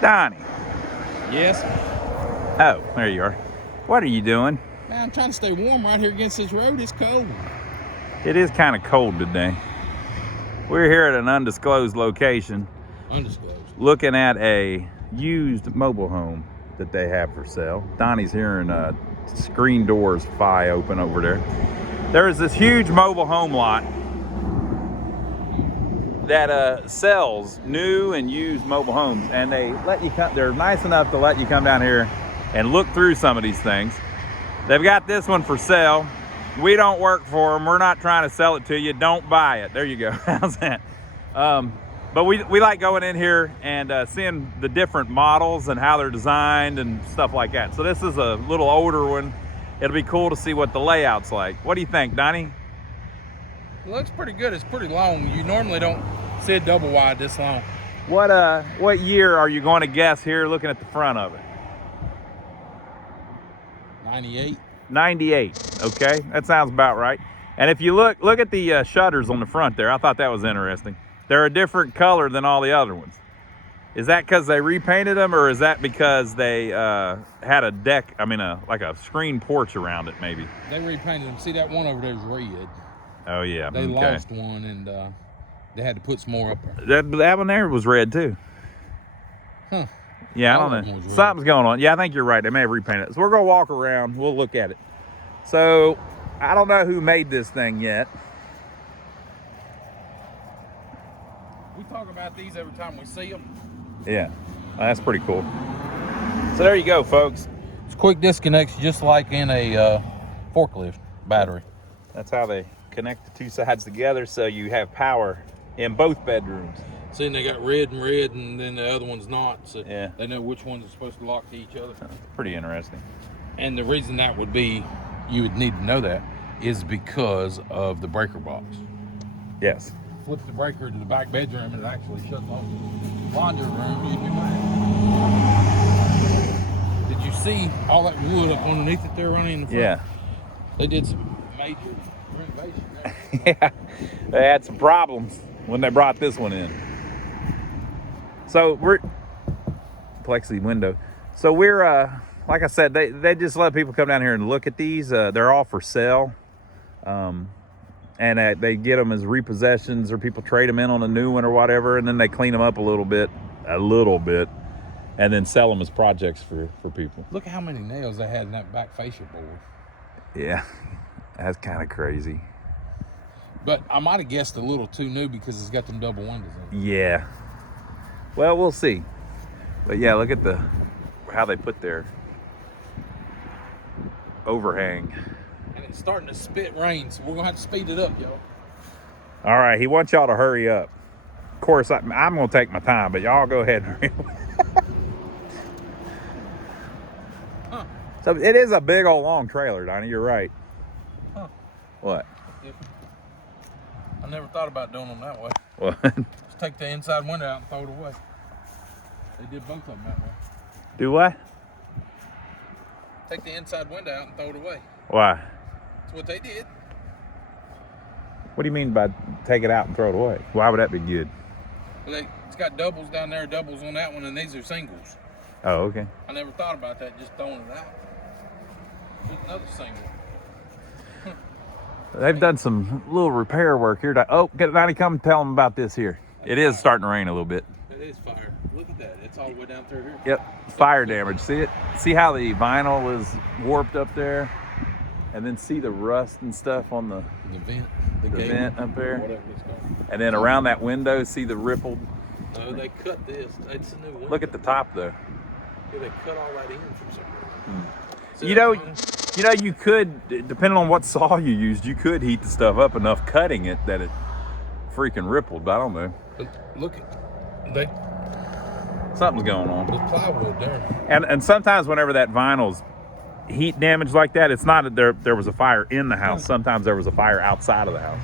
Donnie. Yes? Oh, there you are. What are you doing? Man, I'm trying to stay warm right here against this road. It's cold. It is kind of cold today. We're here at an undisclosed location. Undisclosed. Looking at a used mobile home that they have for sale. Donnie's hearing screen doors fly open over there. There is this huge mobile home lot that sells new and used mobile homes, and they let you come. They're nice enough to let you come down here and look through some of these things. They've got this one for sale. We don't work for them. We're not trying to sell it to you. Don't buy it. There you go. How's that? But we like going in here and seeing the different models and how they're designed and stuff like that. So this is a little older one. It'll be cool to see what the layout's like. What do you think, Donnie? It looks pretty good. It's pretty long. You normally don't see a double wide this long. What year are you going to guess here looking at the front of it? 98. 98. Okay, that sounds about right. And if you look at the shutters on the front there, I thought that was interesting. They're a different color than all the other ones. Is that because they repainted them, or is that because they had a deck? I mean, like a screen porch around it, maybe. They repainted them. See, that one over there is red. Oh yeah. They okay. lost one, and they had to put some more up there. That one there was red too. Huh. Yeah, I don't know. Something's going on. Yeah, I think you're right. They may have repainted it. So we're gonna walk around. We'll look at it. So I don't know who made this thing yet. We talk about these every time we see them. Yeah, that's pretty cool. So there you go, folks. It's quick disconnects, just like in a forklift battery. That's how they connect the two sides together, so you have power in both bedrooms. See, they got red, and then the other one's not. So yeah. They know which ones are supposed to lock to each other. Pretty interesting. And the reason that would be, you would need to know that, is because of the breaker box. Yes. Flip the breaker to the back bedroom, and it actually shuts off the laundry room. You'd be mad. Did you see all that wood up underneath it there running in the front? Yeah. They did some major renovation there. Yeah. They had some problems when they brought this one in. So we're plexi window. So we're like I said, they just let people come down here and look at these. They're all for sale. And they get them as repossessions, or people trade them in on a new one or whatever, and then they clean them up a little bit, and then sell them as projects for people. Look at how many nails they had in that back fascia board. Yeah, that's kind of crazy. But I might have guessed a little too new because it's got them double windows in it. Yeah. Well, we'll see. But yeah, look at how they put their overhang. And it's starting to spit rain, so we're going to have to speed it up, y'all. All right, he wants y'all to hurry up. Of course, I'm going to take my time, but y'all go ahead and hurry up. Huh. So it is a big old long trailer, Donnie. You're right. Huh. What? I never thought about doing them that way. What? Just take the inside window out and throw it away. They did both of them that way. Do what? Take the inside window out and throw it away. Why? That's what they did. What do you mean by take it out and throw it away? Why would that be good? Well, it's got doubles down there, doubles on that one, and these are singles. Oh, okay. I never thought about that, just throwing it out. There's another single. They've done some little repair work here. Get Donnie, come tell them about this here. It is starting to rain a little bit. It is fire. Look at that. It's all the way down through here. Yep, fire damage. See it? See how the vinyl is warped up there? And then see the rust and stuff on the vent, the vent up there. Whatever it's called. And then around that window, see the rippled. No, they cut this. It's a new window. Look at the top though. Yeah, they cut all that in from somewhere. You know, you could, depending on what saw you used, you could heat the stuff up enough cutting it that it freaking rippled. But I don't know. But look at something's going on. The plywood there. And sometimes whenever that vinyl's heat damage like that, it's not that there was a fire in the house. Sometimes there was a fire outside of the house.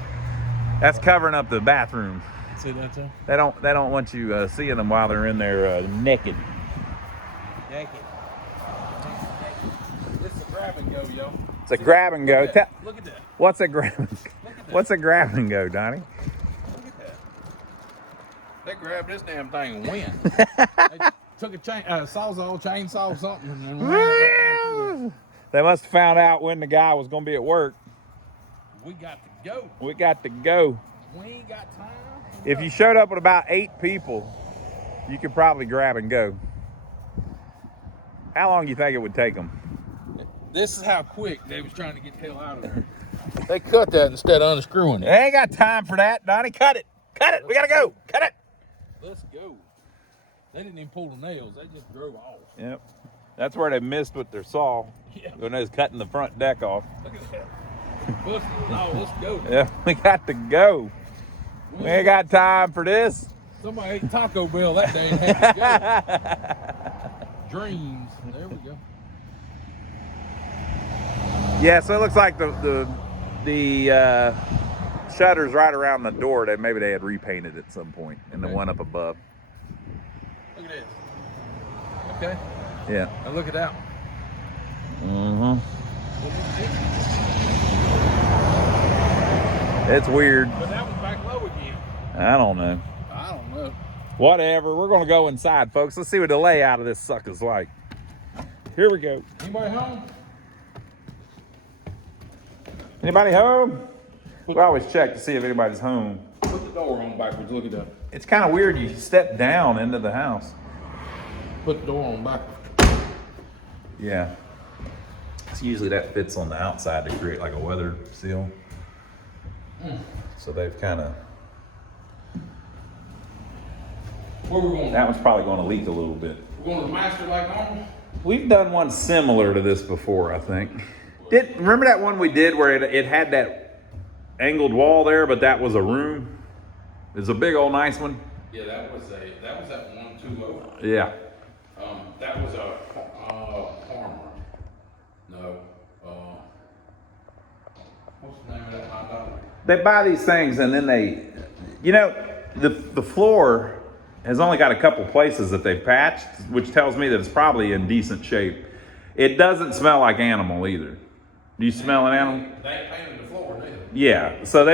That's covering up the bathroom. See that too? They don't want you seeing them while they're in there naked. Naked. It's a grab and go, yo. It's a grab and go. Look at that. What's a grab? What's a grab and go, Donnie? Look at that. They grabbed this damn thing and went. took a sawzall, chainsaw, something, and then ran. They must have found out when the guy was going to be at work. We got to go. We got to go. We ain't got time. If you showed up with about 8 people, you could probably grab and go. How long do you think it would take them? This is how quick they was trying to get the hell out of there. They cut that instead of unscrewing it. They ain't got time for that, Donnie. Cut it. Cut it. We got to go. Cut it. Let's go. They didn't even pull the nails. They just drove off. Yep. That's where they missed with their saw. Yeah. When they was cutting the front deck off. Look at that. Busted it all. Let's go. Yeah, we got to go. We ain't got time for this. Somebody ate Taco Bell that day and had to go. Dreams. There we go. Yeah, so it looks like the shutters right around the door, maybe they had repainted at some point, and the one up above. Look at this. Okay. Yeah. Now look at that. Mm-hmm. It's weird. But that was back low again. I don't know. I don't know. Whatever. We're gonna go inside, folks. Let's see what the layout of this sucker's like. Here we go. Anybody home? Anybody home? We always check to see if anybody's home. Put the door on backwards. Look at that. It's kind of weird. You step down into the house. Put the door on backwards. Yeah. So usually that fits on the outside to create like a weather seal. So they've kind of. Where we going? That one's probably going to leak a little bit. We're going to the master like normal? We've done one similar to this before, I think. Remember that one we did where it had that angled wall there, but that was a room? It was a big old nice one. Yeah, that was that 120. Yeah. That was a farmer. No. What's the name of that hot dog? They buy these things and then the floor has only got a couple places that they've patched, which tells me that it's probably in decent shape. It doesn't smell like animal either. Do you smell an animal? They ain't painted the floor, neither. Yeah, so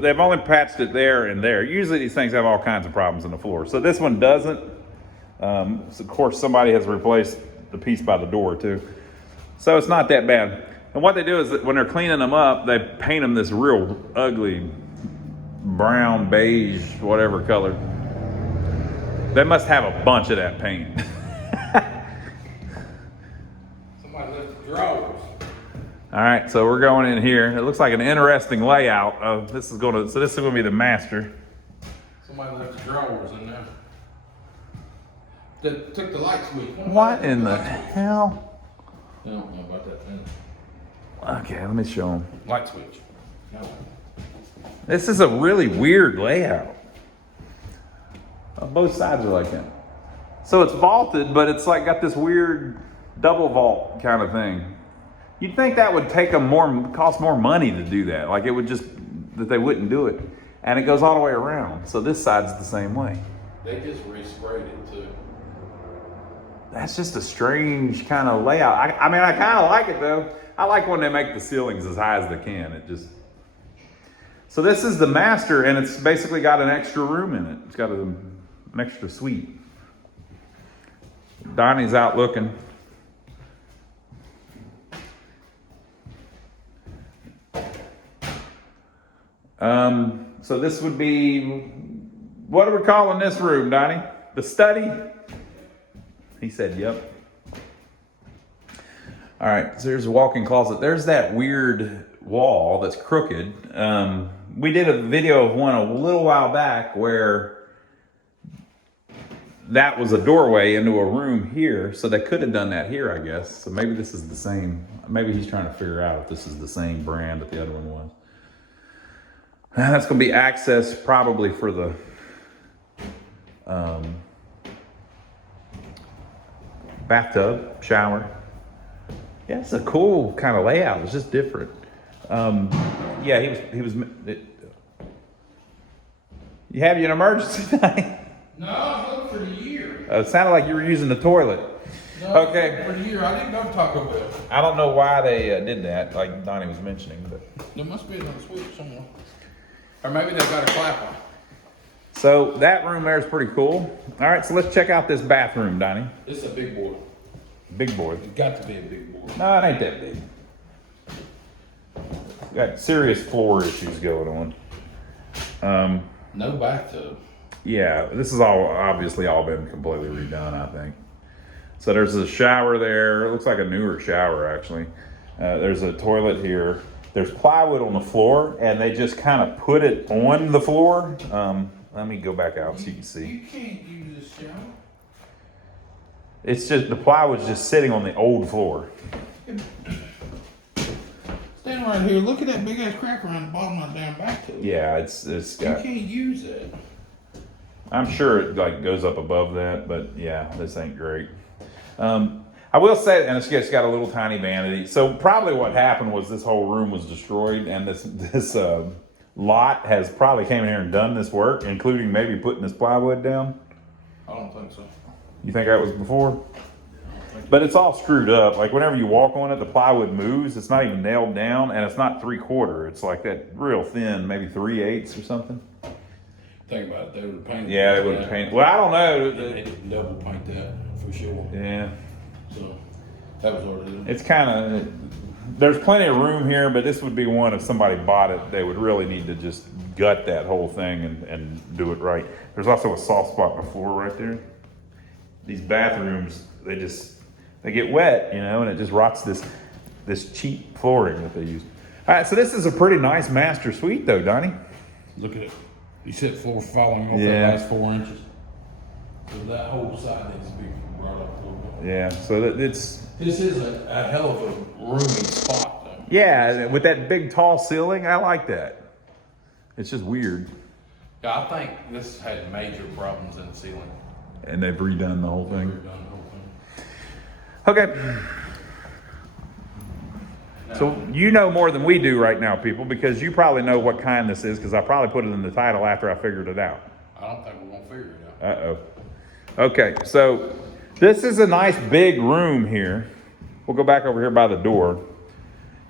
they've only patched it there and there. Usually these things have all kinds of problems in the floor. So this one doesn't. So of course somebody has replaced the piece by the door too. So it's not that bad. And what they do is that when they're cleaning them up, they paint them this real ugly brown, beige, whatever color. They must have a bunch of that paint. Somebody left the drawers. All right, so we're going in here. It looks like an interesting layout. This is going to be the master. Somebody left the drawers in there. That took the light switch. What in the hell? I don't know about that thing. Okay, let me show them. Light switch. No. This is a really weird layout. Both sides are like that. So it's vaulted, but it's like got this weird double vault kind of thing. You'd think that would cost more money to do that. Like it would that they wouldn't do it. And it goes all the way around. So this side's the same way. They just resprayed it too. That's just a strange kind of layout. I mean, I kind of like it though. I like when they make the ceilings as high as they can. So this is the master, and it's basically got an extra room in it. It's got an extra suite. Donnie's out looking. So this would be, what are we calling this room, Donnie? The study? He said, yep. All right, so here's a walk-in closet. There's that weird wall that's crooked. We did a video of one a little while back where that was a doorway into a room here. So they could have done that here, I guess. So maybe this is the same. Maybe he's trying to figure out if this is the same brand that the other one was. That's going to be access probably for the bathtub, shower. Yeah, it's a cool kind of layout. It's just different. Yeah, he was. You have an emergency thing? No, I was looking for the year. It sounded like you were using the toilet. No, Okay. for the year. I didn't go to Taco Bell. I don't know why they did that, like Donnie was mentioning, but There must be another switch somewhere. Or maybe they've got a clapper. So that room there is pretty cool. All right, so let's check out this bathroom, Donnie. This is a big boy. Big boy. It's got to be a big boy. No, it ain't that big. Got serious floor issues going on. No bathtub. Yeah, this is obviously all been completely redone, I think. So there's a shower there. It looks like a newer shower, actually. There's a toilet here. There's plywood on the floor, and they just kind of put it on the floor. Let me go back out so you can see. You can't use this shower. It's just, the plywood's just sitting on the old floor. Stand right here. Look at that big ass crack around the bottom of the damn bathtub. Yeah, it's You got, can't use that. I'm sure it like goes up above that, but yeah, this ain't great. I will say, and it's got a little tiny vanity. So probably what happened was this whole room was destroyed, and this lot has probably came in here and done this work, including maybe putting this plywood down. I don't think so. You think that was before? But it's all screwed up. Like whenever you walk on it, the plywood moves. It's not even nailed down, and it's not 3/4. It's like that real thin, maybe 3/8 or something. Think about it. They would have painted. Yeah, it would have painted. Well, I don't know. They didn't double paint that for sure. Yeah. So that was what it is. It's kind of, there's plenty of room here, but this would be one, if somebody bought it, they would really need to just gut that whole thing and do it right. There's also a soft spot in the floor right there. These bathrooms, they get wet, and it just rots this cheap flooring that they use. All right, so this is a pretty nice master suite though, Donnie. Look at it. You said floor falling off Yeah. the last 4 inches. So that whole side needs to be brought up a little bit. Yeah, so it's, This is a hell of a roomy spot though. yeah, with that big tall ceiling, I like that. It's just weird. Yeah, I think this had major problems in the ceiling. And they've redone the whole thing. We've done the whole thing. Okay. So you know more than we do right now, people, because you probably know what kind this is, because I probably put it in the title after I figured it out. I don't think we're gonna figure it out. Uh-oh. Okay, so this is a nice big room here. We'll go back over here by the door.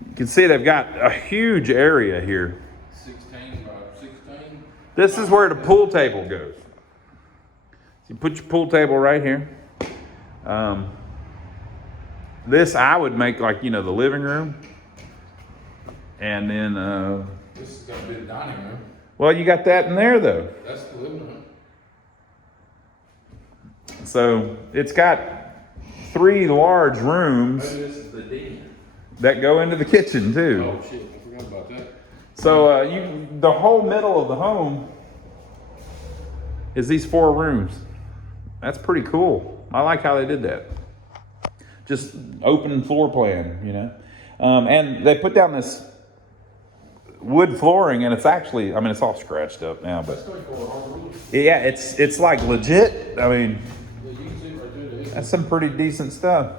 You can see they've got a huge area here. 16 by 16. This is where the pool table goes. So you put your pool table right here. This I would make like, the living room. And then, This is gonna be the dining room. well, you got that in there though. That's the living room. So it's got 3 large rooms Maybe this is the den. that go into the kitchen too. Oh shit, I forgot about that. So the whole middle of the home is these 4 rooms. That's pretty cool. I like how they did that. Just open floor plan, and they put down this wood flooring, and it's actually, it's all scratched up now, but yeah, it's like legit. Yeah, you can see right there. That's some pretty decent stuff.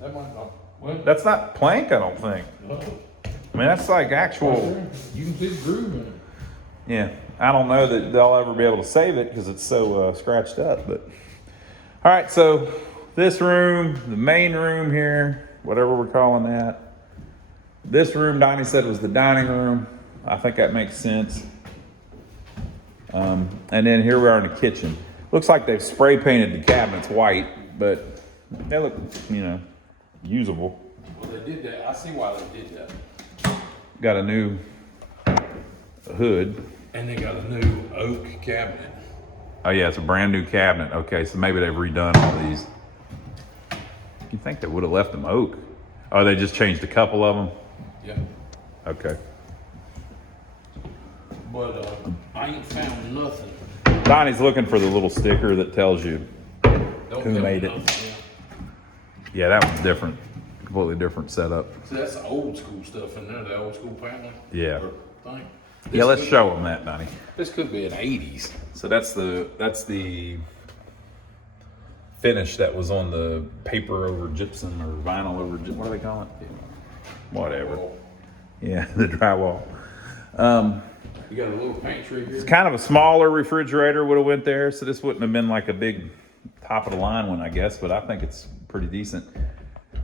That might not. Well, That's not plank, I don't think. That's like actual. you can see the groove in it. Yeah, I don't know that they'll ever be able to save it because it's so scratched up. But all right, so this room, the main room here, whatever we're calling that. This room, Donnie said, was the dining room. I think that makes sense. And then here we are in the kitchen. Looks like they've spray painted the cabinets white, but they look, usable. Well, they did that. I see why they did that. Got a new hood. And they got a new oak cabinet. Oh yeah, it's a brand new cabinet. Okay, so maybe they've redone all these. You think they would have left them oak? Oh, they just changed a couple of them? Yeah. Okay. But I ain't found nothing. Donnie's looking for the little sticker that tells you Don't who tell made me it. nothing, Yeah, that one's different. Completely different setup. yeah. See, that's the old school stuff in there, the old school paneling. Yeah. Or thing. Yeah, let's This show them that, Donnie. This could be an 80s. So that's the finish that was on the paper over gypsum or vinyl over gypsum. What do they call it? Whatever. Well, Yeah, the drywall. you got a little pantry here. It's kind of a smaller refrigerator would have went there, so this wouldn't have been like a big top of the line one, I guess, but I think it's pretty decent.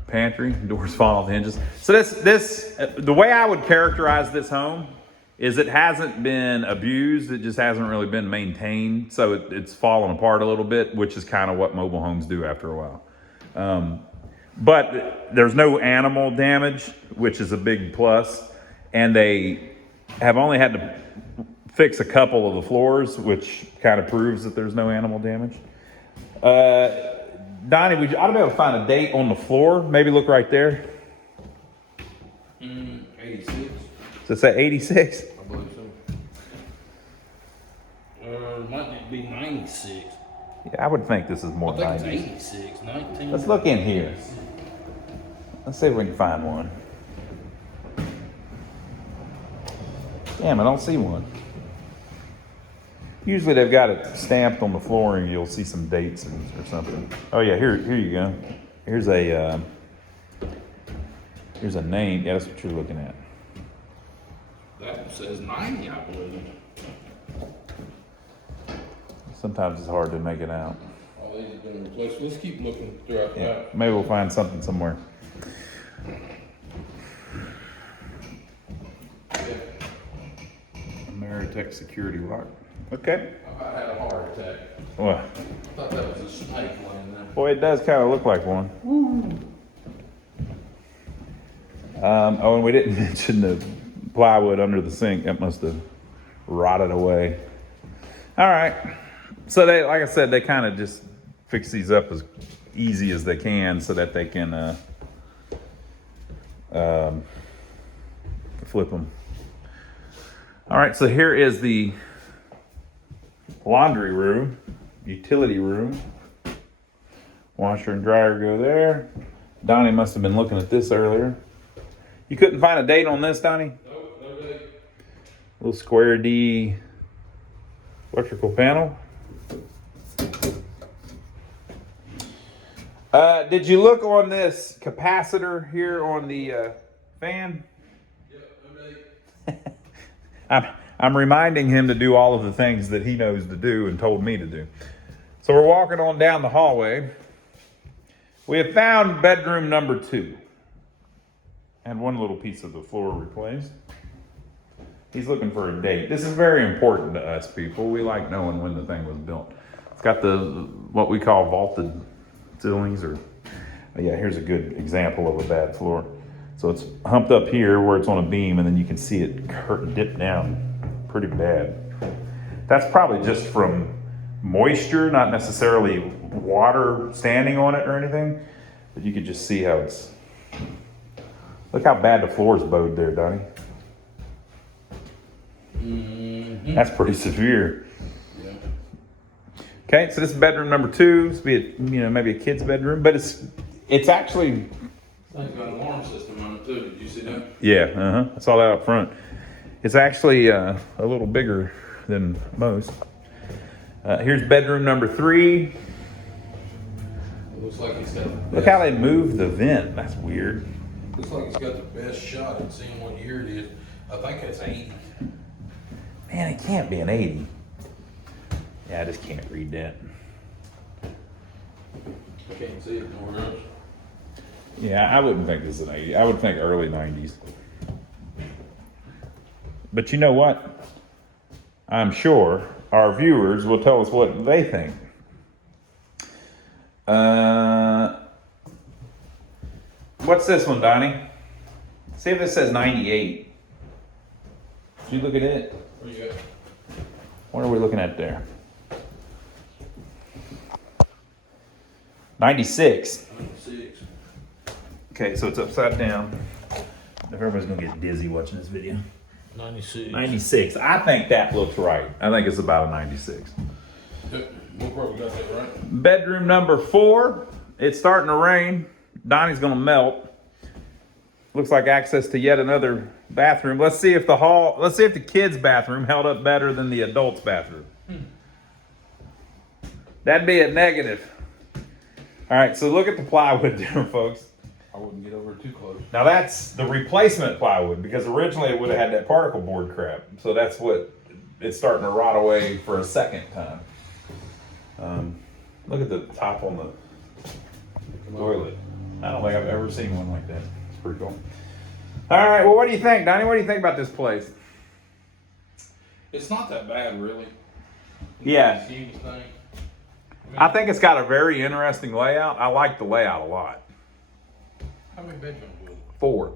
Pantry, doors fall off the hinges. So this the way I would characterize this home is it hasn't been abused. It just hasn't really been maintained. So it's fallen apart a little bit, which is kind of what mobile homes do after a while. But there's no animal damage, which is a big plus. And they have only had to fix a couple of the floors, which kind of proves that there's no animal damage. Donnie, I ought to be able to find a date on the floor. Maybe look right there. 86. Does it say 86? I believe so. Might be 96. Yeah, I would think this is more I think 90s. it's 86. 19. Let's look in here. Let's see if we can find one. Damn, I don't see one. Usually they've got it stamped on the flooring. You'll see some dates or something. Oh yeah, here you go. Here's a name. Yeah, that's what you're looking at. That says 90, I believe. Sometimes it's hard to make it out. All these have been replaced. Let's keep looking throughout the house. Maybe we'll find something somewhere. Ameritech security lock. Okay. I about had a heart attack. Well, I thought that was a snake laying there. boy, it does kind of look like one. And we didn't mention the plywood under the sink. That must have rotted away. All right. So they, like I said, they kind of just fix these up as easy as they can so that they can flip them. All right, so here is the laundry room, utility room. Washer and dryer go there. Donnie must have been looking at this earlier. You couldn't find a date on this, Donnie? Nope, no date. Little square D electrical panel. Did you look on this capacitor here on the fan? Yep, no date. I'm reminding him to do all of the things that he knows to do and told me to do. So we're walking on down the hallway. We have found bedroom number 2. And one little piece of the floor replaced. He's looking for a date. This is very important to us people. We like knowing when the thing was built. It's got what we call vaulted ceilings, or yeah, here's a good example of a bad floor. So it's humped up here where it's on a beam, and then you can see it dip down pretty bad. That's probably just from moisture, not necessarily water standing on it or anything, but you could just see how it's. Look how bad the floor is bowed there, Donnie. Mm-hmm. That's pretty severe. Yeah. Okay, so this is bedroom number 2. This would be maybe a kid's bedroom, but it's actually. It's got an alarm system on it too. Did you see that? Yeah, I saw that up front. It's actually a little bigger than most. Here's bedroom number 3. It looks like it's got the best. Look how they moved the vent. That's weird. Looks like it's got the best shot at seeing what year it is. I think it's 80. Man, it can't be an 80. Yeah, I just can't read that. I can't see it nowhere else. Yeah, I wouldn't think this is an 80. I would think early 90s. But you know what? I'm sure our viewers will tell us what they think. What's this one, Donnie? See if this says 98. Did you look at it? Where you at? What are we looking at there? 96. 96. Okay, so it's upside down. Everybody's gonna get dizzy watching this video. 96. 96. I think that looks right. I think it's about a 96. What part we got that right? Bedroom number 4. It's starting to rain. Donnie's gonna melt. Looks like access to yet another bathroom. Let's see if the kids' bathroom held up better than the adults' bathroom. That'd be a negative. All right, so look at the plywood there, folks. I wouldn't get over too close. Now that's the replacement plywood, because originally it would have had that particle board crap. So that's what it's starting to rot away for a second time. Look at the top on the toilet. I don't think I've ever seen one like that. It's pretty cool. All right, well, what do you think, Donnie? What do you think about this place? It's not that bad, really. Yeah. See anything? I think it's got a very interesting layout. I like the layout a lot. How many bedrooms was it? 4.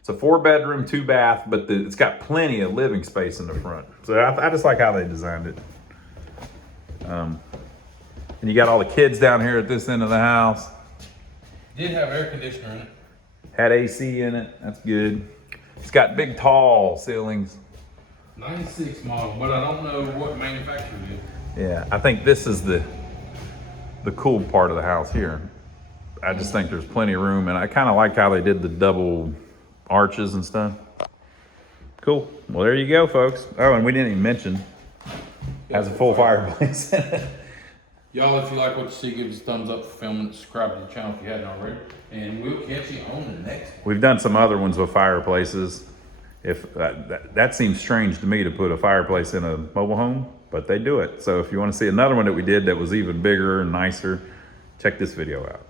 It's a 4-bedroom, 2-bath, but it's got plenty of living space in the front. So I just like how they designed it. And you got all the kids down here at this end of the house. Did have air conditioner in it. Had AC in it. That's good. It's got big, tall ceilings. 96 model, but I don't know what manufacturer it is. Yeah, I think this is the cool part of the house here. I just think there's plenty of room, and I kind of like how they did the double arches and stuff. Cool. Well, there you go, folks. Oh, and we didn't even mention, has a full fireplace in it. Y'all, if you like what you see, give us a thumbs up for filming. Subscribe to the channel if you hadn't already. And we'll catch you on the next one. We've done some other ones with fireplaces. If that seems strange to me to put a fireplace in a mobile home, but they do it. So if you want to see another one that we did that was even bigger and nicer, check this video out.